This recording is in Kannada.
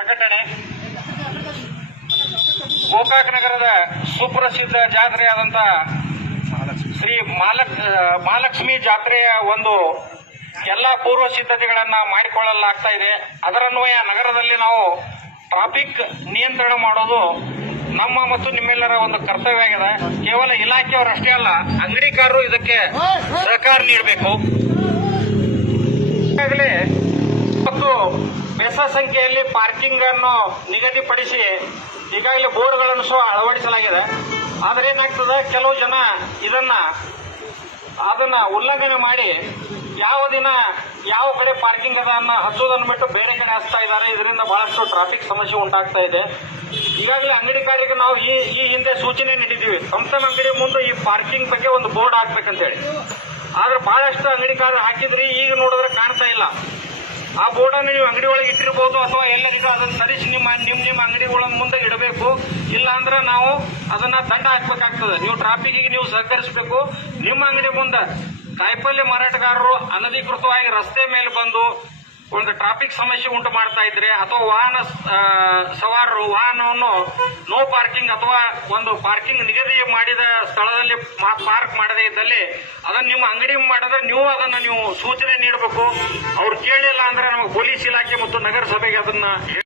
ಪ್ರಕಟಣೆ ಗೋಕಾಕ್ ನಗರದ ಸುಪ್ರಸಿದ್ಧ ಜಾತ್ರೆಯಾದಂಥ ಶ್ರೀ ಮಾಲಕ್ ಮಹಾಲಕ್ಷ್ಮಿ ಜಾತ್ರೆಯ ಒಂದು ಎಲ್ಲ ಪೂರ್ವ ಸಿದ್ಧತೆಗಳನ್ನ ಮಾಡಿಕೊಳ್ಳಲಾಗ್ತಾ ಇದೆ ಅದರನ್ವಯ ನಗರದಲ್ಲಿ ನಾವು ಟ್ರಾಫಿಕ್ ನಿಯಂತ್ರಣ ಮಾಡೋದು ನಮ್ಮ ಮತ್ತು ನಿಮ್ಮೆಲ್ಲರ ಒಂದು ಕರ್ತವ್ಯ ಆಗಿದೆ ಕೇವಲ ಇಲಾಖೆಯವರಷ್ಟೇ ಅಲ್ಲ ಅಂಗಡಿಕಾರರು ಇದಕ್ಕೆ ಸಹಕಾರ ನೀಡಬೇಕು ಬೆಸ ಸಂಖ್ಯೆಯಲ್ಲಿ ಪಾರ್ಕಿಂಗ್ ಅನ್ನು ನಿಗದಿಪಡಿಸಿ ಈಗಾಗಲೇ ಬೋರ್ಡ್ಗಳನ್ನು ಸಹ ಅಳವಡಿಸಲಾಗಿದೆ ಆದರೆ ಏನಾಗ್ತದೆ ಕೆಲವು ಜನ ಇದನ್ನ ಅದನ್ನ ಉಲ್ಲಂಘನೆ ಮಾಡಿ ಯಾವ ದಿನ ಯಾವ ಕಡೆ ಪಾರ್ಕಿಂಗ್ ಅದ ಅನ್ನ ಹಚ್ಚೋದನ್ನು ಬಿಟ್ಟು ಬೇರೆ ಕಡೆ ಹಚ್ತಾ ಇದ್ದಾರೆ ಇದರಿಂದ ಬಹಳಷ್ಟು ಟ್ರಾಫಿಕ್ ಸಮಸ್ಯೆ ಉಂಟಾಗ್ತಾ ಇದೆ ಈಗಾಗಲೇ ಅಂಗಡಿ ಕಾರ್ಯಕ್ಕೆ ನಾವು ಈ ಈ ಹಿಂದೆ ಸೂಚನೆ ನೀಡಿದ್ದೀವಿ ಸಂಸ್ಥಾನ ಅಂಗಡಿ ಮುಂದೆ ಈ ಪಾರ್ಕಿಂಗ್ ಬಗ್ಗೆ ಒಂದು ಬೋರ್ಡ್ ಹಾಕ್ಬೇಕಂತೇಳಿ ಆದ್ರೆ ಬಹಳಷ್ಟು ಕಾರ್ಯ ಹಾಕಿದ್ರಿ ಈಗ ನೋಡಿದ್ರೆ ಕಾಣ್ತಾ ಆ ಬೋರ್ಡನ್ನು ನೀವು ಅಂಗಡಿ ಒಳಗೆ ಇಟ್ಟಿರ್ಬೋದು ಅಥವಾ ಎಲ್ಲರಿಗೂ ಅದನ್ನು ಸರಿಸಿ ನಿಮ್ಮ ನಿಮ್ಮ ನಿಮ್ಮ ಅಂಗಡಿಗಳ ಮುಂದೆ ಇಡಬೇಕು ಇಲ್ಲ ಅಂದ್ರೆ ನಾವು ಅದನ್ನ ದಂಡ ಹಾಕ್ಬೇಕಾಗ್ತದೆ ನೀವು ಟ್ರಾಫಿಕಿಗೆ ನೀವು ಸಹಕರಿಸಬೇಕು ನಿಮ್ಮ ಅಂಗಡಿ ಮುಂದೆ ಕಾಯಿಪಲ್ಯ ಮಾರಾಟಗಾರರು ಅನಧಿಕೃತವಾಗಿ ರಸ್ತೆ ಮೇಲೆ ಬಂದು ಒಂದು ಟ್ರಾಫಿಕ್ ಸಮಸ್ಯೆ ಉಂಟು ಮಾಡ್ತಾ ಇದ್ರೆ ಅಥವಾ ವಾಹನ ಸವಾರರು ವಾಹನವನ್ನು ನೋ ಪಾರ್ಕಿಂಗ್ ಅಥವಾ ಒಂದು ಪಾರ್ಕಿಂಗ್ ನಿಗದಿ ಮಾಡಿದ ಸ್ಥಳದಲ್ಲಿ ಪಾರ್ಕ್ ಮಾಡದೇ ಇದ್ದಲ್ಲಿ ಅದನ್ನ ನಿಮ್ಮ ಅಂಗಡಿ ಮಾಡಿದ್ರೆ ನೀವು ಅದನ್ನ ನೀವು ಸೂಚನೆ ನೀಡಬೇಕು ಅವ್ರು ಕೇಳಿಲ್ಲ ಅಂದ್ರೆ ನಮಗೆ ಪೊಲೀಸ್ ಇಲಾಖೆ ಮತ್ತು ನಗರಸಭೆಗೆ ಅದನ್ನ